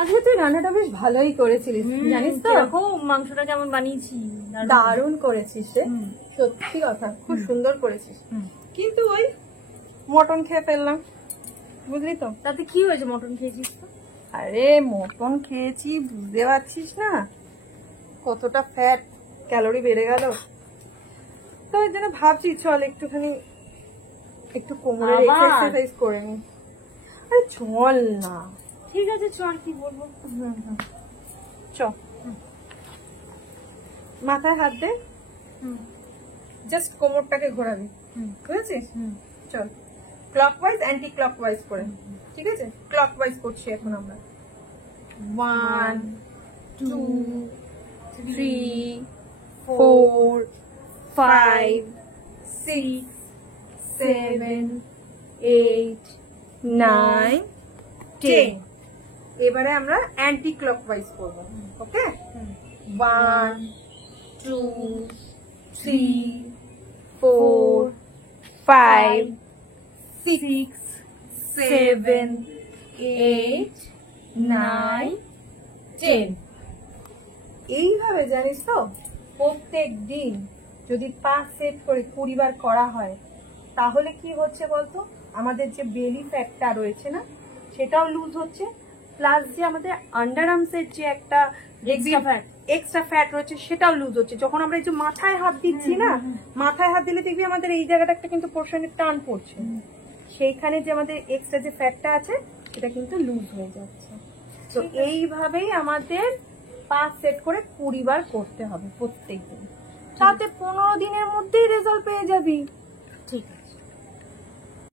আজকে তুই রান্নাটা বেশ ভালোই করেছিলিস, জানিস তো? মাংসটা কেমন বানিয়েছি? দারুণ করেছিস রে, সত্যি কথা, খুব সুন্দর করেছিস। কিন্তু ওই মটন খেয়ে ফেললাম, বুঝলি তো? তাতে কি হয়েছে? মটন খেয়েছিস তো? আরে মটন খেয়েছি, বুঝতে পারছিস না কতটা ফ্যাট, ক্যালোরি বেড়ে গেল। তো ওই জন্য ভাবছি চল একটু কোমরের এক্সারসাইজ করে নি। আরে চল না। ঠিক আছে চল, কি বলবো। চ, মাথায় হাত দে, জাস্ট কোমরটাকে ঘোরাবি, বুঝেছিস? চল, ক্লকওয়াইজ অ্যান্টি ক্লকওয়াইজ করে, ঠিক আছে? ক্লকওয়াইজ করছি এখন আমরা। 1 2 3 4 5 6 7 8 9 10। এবারে আমরা অ্যান্টি ক্লকওয়াইজ করবো, ওকে? 1 2 3 4 5 6 7 8 9 10। এইভাবে জানিস তো প্রত্যেক দিন যদি 5 সেট করে 20 বার করা হয়, তাহলে কি হচ্ছে বলতো, আমাদের যে বেলি ফ্যাটটা রয়েছে না, সেটাও লুজ হচ্ছে, প্লাস যে আমাদের আন্ডার আর্মসের যে একটা এক্সট্রা ফ্যাট রয়েছে সেটাও লুজ হচ্ছে। যখন আমরা এই যে মাথায় হাত দিচ্ছি না, মাথায় হাত দিলে দেখবি আমাদের এই জায়গাটা একটা কিন্তু পোর্শনের টান পড়ছে, সেইখানে যে আমাদের এক্সট্রা যে ফ্যাটটা আছে সেটা কিন্তু লুজ হয়ে যাচ্ছে। তো এইভাবেই আমাদের 5 সেট করে 20 বার করতে হবে প্রত্যেক দিন, তাতে 15 দিনের মধ্যেই রেজাল্ট পেয়ে যাবি।